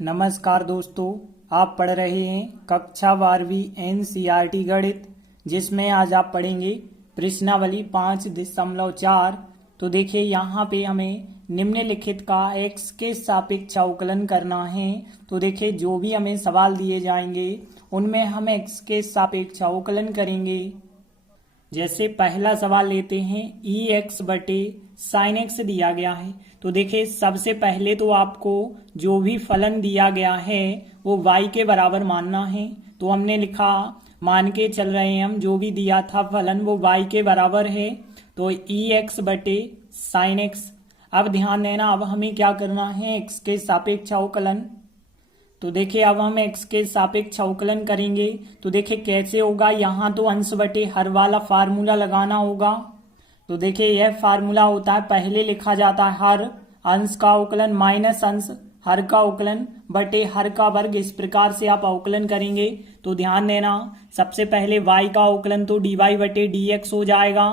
नमस्कार दोस्तों, आप पढ़ रहे हैं कक्षा 12वीं एनसीईआरटी गणित, जिसमें आज आप पढ़ेंगे प्रश्नावली 5.4। तो देखिए यहाँ पे हमें निम्नलिखित का x के सापेक्ष अवकलन करना है। तो देखिए जो भी हमें सवाल दिए जाएंगे उनमें हम x के सापेक्ष अवकलन करेंगे। जैसे पहला सवाल लेते हैं, EX बटे साइन एक्स दिया गया है। तो देखिए सबसे पहले तो आपको जो भी फलन दिया गया है वो y के बराबर मानना है। तो हमने लिखा, मान के चल रहे हैं हम, जो भी दिया था फलन वो y के बराबर है। तो EX बटे साइन एक्स। अब ध्यान देना, अब हमें क्या करना है, x के सापेक्ष अवकलन। तो देखिए अब हम x के सापेक्ष अवकलन करेंगे। तो देखिए कैसे होगा, यहाँ तो अंश बटे हर वाला फार्मूला लगाना होगा। तो देखिए यह फार्मूला होता है, पहले लिखा जाता है हर अंश का अवकलन माइनस अंश हर का अवकलन बटे हर का वर्ग। इस प्रकार से आप अवकलन करेंगे। तो ध्यान देना, सबसे पहले y का अवकलन तो dy बटे dx हो जाएगा,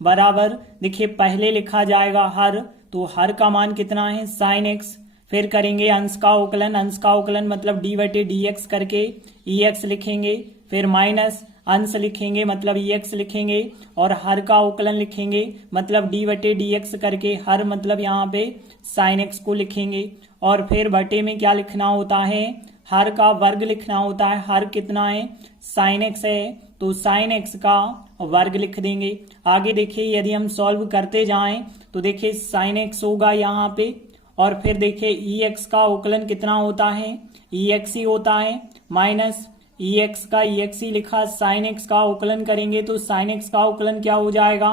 बराबर देखिए पहले लिखा जाएगा हर, तो हर का मान कितना है साइन एक्स। फिर करेंगे अंश का अवकलन, अंश का अवकलन मतलब डी बटे डी एक्स करके EX लिखेंगे। फिर माइनस अंश लिखेंगे मतलब EX लिखेंगे, और हर का अवकलन लिखेंगे मतलब डी बटे डी एक्स करके हर मतलब यहाँ पे साइन एक्स को लिखेंगे। और फिर बटे में क्या लिखना होता है, हर का वर्ग लिखना होता है। हर कितना है, साइन एक्स है, तो साइन एक्स का वर्ग लिख देंगे। आगे देखिए यदि हम सॉल्व करते जाएं तो देखिए साइन एक्स होगा यहाँ पे, और फिर देखिए EX का अवकलन कितना होता है, EX ही होता है, माइनस EX का EX ही लिखा। साइन एक्स का अवकलन करेंगे तो साइन एक्स का अवकलन क्या हो जाएगा,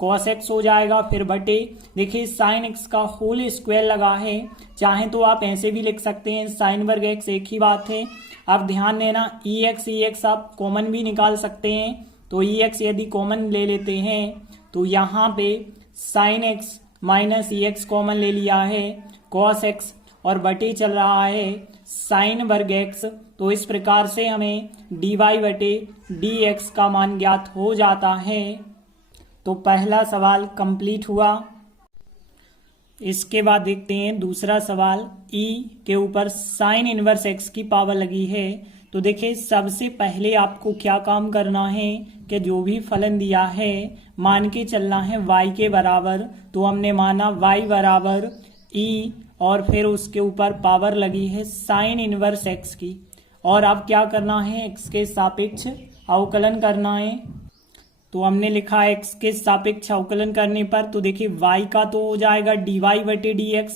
कॉस एक्स हो जाएगा। फिर बटे देखिए साइन एक्स का होल स्क्वायर लगा है, चाहे तो आप ऐसे भी लिख सकते हैं साइन वर्ग एक्स, एक ही बात है। अब ध्यान देना, EX आप कॉमन भी निकाल सकते हैं। तो EX यदि कॉमन ले लेते हैं तो यहाँ पे sine x minus EX common ले लिया है, कॉस एक्स, और बटे चल रहा है साइन वर्ग एक्स। तो इस प्रकार से हमें dy बटे dx का मान ज्ञात हो जाता है। तो पहला सवाल कंप्लीट हुआ। इसके बाद देखते हैं दूसरा सवाल, e के ऊपर साइन इनवर्स x की पावर लगी है। तो देखिए सबसे पहले आपको क्या काम करना है कि जो भी फलन दिया है मान के चलना है y के बराबर। तो हमने माना y बराबर e, और फिर उसके ऊपर पावर लगी है साइन इनवर्स x की। और अब क्या करना है, x के सापेक्ष अवकलन करना है। तो हमने लिखा x के सापेक्ष अवकलन करने पर तो देखिए y का तो हो जाएगा dy बटे dx,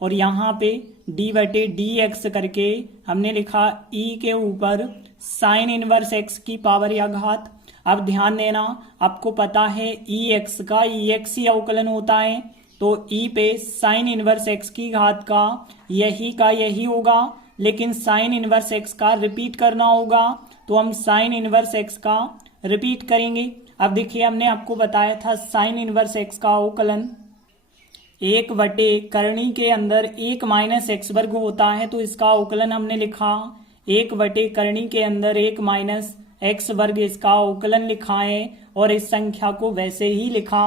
और यहाँ पे d बटे dx करके हमने लिखा e के ऊपर साइन इनवर्स x की पावर या घात। अब ध्यान देना, आपको पता है EX का EX ही अवकलन होता है, तो e पे साइन इनवर्स x की घात का यही होगा, लेकिन साइन इनवर्स x का रिपीट करना होगा। तो हम साइन इनवर्स x का रिपीट करेंगे। अब देखिए हमने आपको बताया था साइन इनवर्स x का अवकलन एक बटे करनी के अंदर एक माइनस एक्स वर्ग होता है। तो इसका अवकलन हमने लिखा एक बटे करनी के अंदर एक माइनस एक्स वर्ग, इसका अवकलन लिखा है, और इस संख्या को वैसे ही लिखा।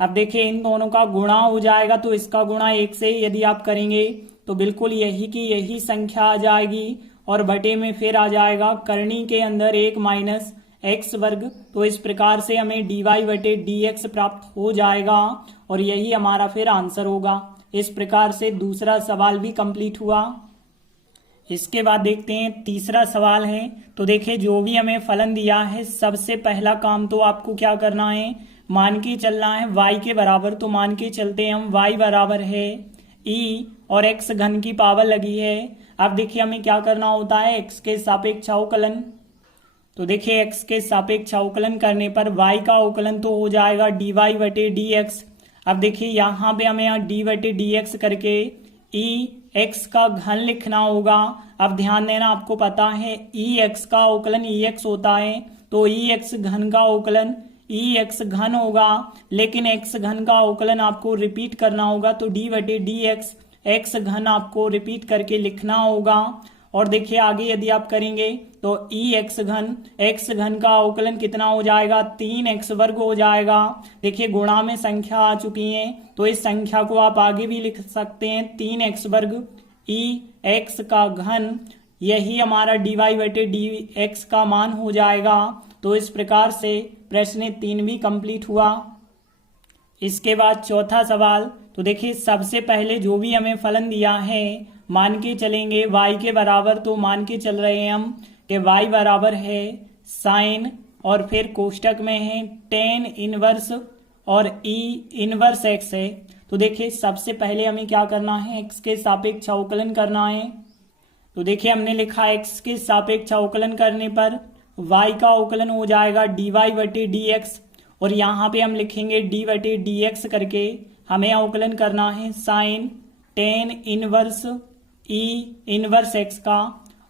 अब देखिए इन दोनों का गुणा हो जाएगा, तो इसका गुणा एक से यदि आप करेंगे तो बिल्कुल यही की यही संख्या आ जाएगी, और बटे में फिर आ जाएगा करनी के अंदर एक माइनस एक्स वर्ग। तो इस प्रकार से हमें dy बटे dx प्राप्त हो जाएगा, और यही हमारा फिर आंसर होगा। इस प्रकार से दूसरा सवाल भी कंप्लीट हुआ। इसके बाद देखते हैं तीसरा सवाल है। तो देखिए जो भी हमें फलन दिया है, सबसे पहला काम तो आपको क्या करना है, मान के चलना है y के बराबर। तो मान के चलते हैं हम, y बराबर है e, और x घन की पावर लगी है। अब देखिए हमें क्या करना होता है, x के सापेक्ष अवकलन। तो देखिए x के सापेक्ष अवकलन करने पर y का अवकलन तो हो जाएगा dy बटे dx। अब देखिए यहाँ पे हमें d बटे dx करके x का घन लिखना होगा। अब ध्यान देना, आपको पता है x का अवकलन EX होता है, तो EX घन का अवकलन EX घन होगा, लेकिन x घन का अवकलन आपको रिपीट करना होगा। तो d बटे dx x घन आपको रिपीट करके लिखना होगा। और देखिए आगे यदि आप करेंगे तो EX घन x घन का अवकलन कितना हो जाएगा, 3x वर्ग हो जाएगा। देखिए गुणा में संख्या आ चुकी है, तो इस संख्या को आप आगे भी लिख सकते हैं 3x वर्ग ई एक्स का घन, यही हमारा dy/dx का मान हो जाएगा। तो इस प्रकार से प्रश्न 3 भी कंप्लीट हुआ। इसके बाद चौथा सवाल, तो देखिए सबसे पहले जो भी हमें फलन दिया है मान के चलेंगे y के बराबर, तो मान के चल रहे हैं हम कि y बराबर है साइन और फिर कोष्टक में है टेन इनवर्स और e इनवर्स x है। तो देखिए सबसे पहले हमें क्या करना है, x के सापेक्ष अवकलन करना है। तो देखिए हमने लिखा x के सापेक्ष अवकलन करने पर y का अवकलन हो जाएगा dy/dx और यहाँ पे हम लिखेंगे d/dx करके हमें अवकलन करना है sine tan inverse e inverse x का।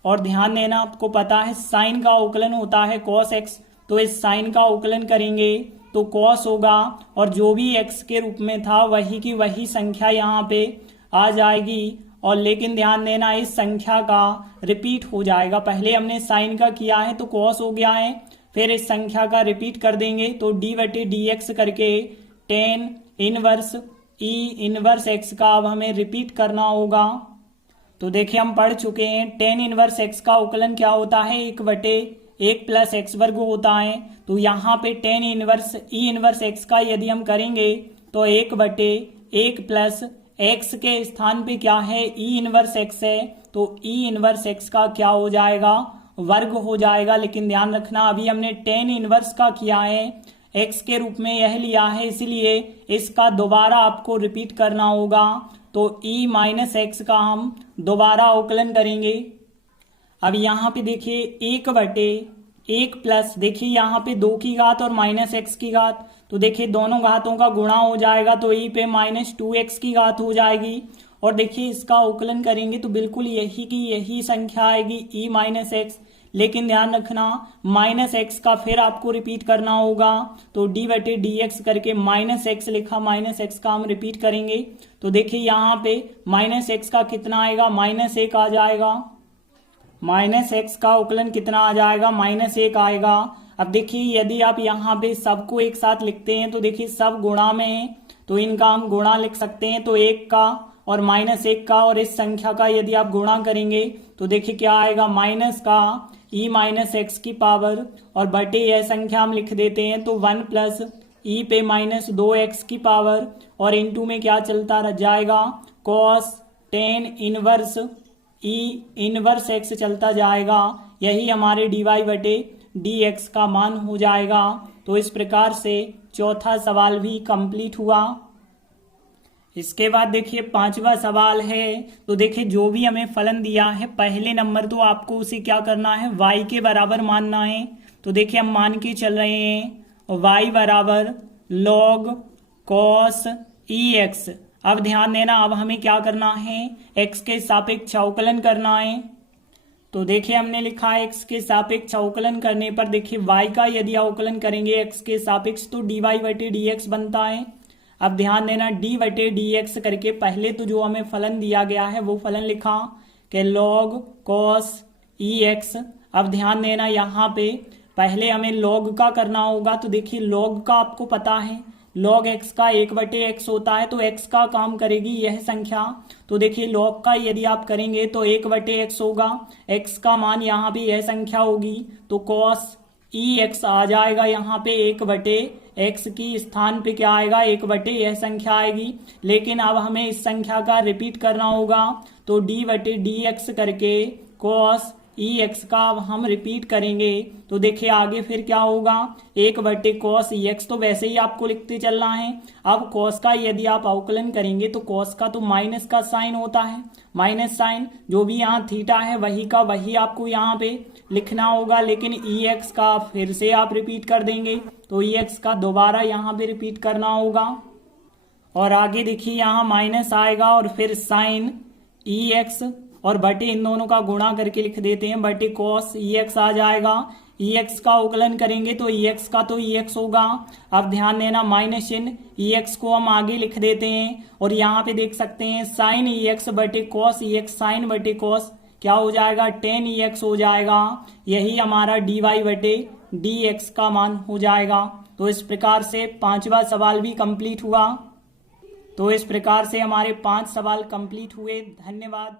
और ध्यान देना, आपको पता है साइन का अवकलन होता है cos x, तो इस साइन का अवकलन करेंगे तो cos होगा और जो भी x के रूप में था वही की वही संख्या यहाँ पे आ जाएगी। और लेकिन ध्यान देना, इस संख्या का रिपीट हो जाएगा। पहले हमने साइन का किया है तो cos हो गया है, फिर इस संख्या का रिपीट कर देंगे तो d/dx करके ten inverse e inverse x का अब हमें रिपीट करना होगा। तो देखिए हम पढ़ चुके हैं टेन इनवर्स x का अवकलन क्या होता है, 1/1 प्लस x वर्ग होता है। तो यहाँ पे ten inverse e inverse x का यदि हम करेंगे तो 1/1 प्लस x के स्थान पे क्या है e इनवर्स x है, तो e इनवर्स x का क्या हो जाएगा, वर्ग हो जाएगा। लेकिन ध्यान रखना अभी हमने टेन इनवर्स का किया है, x के रूप में यह लिया है, इसलिए इसका दोबारा आपको रिपीट करना होगा। तो e माइनस x का हम दोबारा अवकलन करेंगे। अब यहाँ पे देखिए 1/1 प्लस, देखिए यहाँ पे 2 की घात और माइनस x की घात, तो देखिए दोनों घातों का गुणा हो जाएगा तो e पे माइनस 2x की घात हो जाएगी। और देखिए इसका अवकलन करेंगे तो बिल्कुल यही की यही संख्या आएगी e माइनस x। लेकिन ध्यान रखना माइनस x का फिर आपको रिपीट करना होगा, तो d/dx करके माइनस x लिखा, माइनस x का हम रिपीट करेंगे तो देखिए यहाँ पे माइनस x का कितना आएगा, -1 आ जाएगा। माइनस x का अवकलन कितना आ जाएगा, -1 आएगा। अब देखिए यदि आप यहाँ पे सबको एक साथ लिखते हैं तो देखिए सब गुणा में है तो इनका हम गुणा लिख सकते हैं, तो 1 का और -1 का और इस संख्या का यदि आप गुणा करेंगे तो देखिए क्या आएगा, माइनस का e माइनस एक्स की पावर और बटे यह संख्या हम लिख देते हैं तो 1 प्लस e पे माइनस 2x की पावर और इनटू में क्या चलता रह जाएगा, cos ten inverse e inverse x चलता जाएगा। यही हमारे dy/dx का मान हो जाएगा। तो इस प्रकार से चौथा सवाल भी कंप्लीट हुआ। इसके बाद देखिए 5वां सवाल है, तो देखिए जो भी हमें फलन दिया है पहले नंबर तो आपको उसे क्या करना है, y के बराबर मानना है। तो देखिए हम मान के चल रहे हैं y बराबर log cos ex। अब ध्यान देना, अब हमें क्या करना है, x के सापेक्ष अवकलन करना है। तो देखिए हमने लिखा है x के सापेक्ष अवकलन करने पर देखिए y का यदि अवकलन करेंगे x के सापेक्ष तो dy/dx बनता है। अब ध्यान देना d/dx करके पहले तो जो हमें फलन दिया गया है वो फलन लिखा कि log cos ex। अब ध्यान देना यहाँ पे पहले हमें log का करना होगा, तो देखिए log का आपको पता है log x का 1/x होता है, तो x का काम करेगी यह संख्या। तो देखिए log का यदि आप करेंगे तो 1/x होगा, x का मान यहाँ पे यह संख्या होगी तो cos ex आ जाएगा। यहाँ पे 1/x की स्थान पे क्या आएगा, 1/ यह संख्या आएगी। लेकिन अब हमें इस संख्या का रिपीट करना होगा तो d/dx करके cos ex का अब हम रिपीट करेंगे तो देखिए आगे फिर क्या होगा, 1/ cos ex तो वैसे ही आपको लिखते चलना है। अब cos का यदि आप अवकलन करेंगे तो cos का तो माइनस का साइन होता है, माइनस साइन जो भी यहाँ थीटा है वही का वही आपको यहाँ पे लिखना होगा। लेकिन ex का फिर से आप रिपीट कर देंगे तो ex का दोबारा यहाँ पे रिपीट करना होगा। और आगे देखिए यहाँ माइनस आएगा और फिर साइन ex और बटे इन दोनों का गुणा करके लिख देते हैं, बटे cos ex आ जाएगा। ex का अवकलन करेंगे तो ex का तो ex होगा। अब ध्यान देना माइनस चिन्ह ex को हम आगे लिख देते हैं और यहाँ पे देख सकते हैं साइन ex बटे cos ex, साइन बटे cos क्या हो जाएगा, tan ex हो जाएगा। यही हमारा dy/dx का मान हो जाएगा। तो इस प्रकार से 5वां सवाल भी कंप्लीट हुआ। तो इस प्रकार से हमारे 5 सवाल कंप्लीट हुए। धन्यवाद।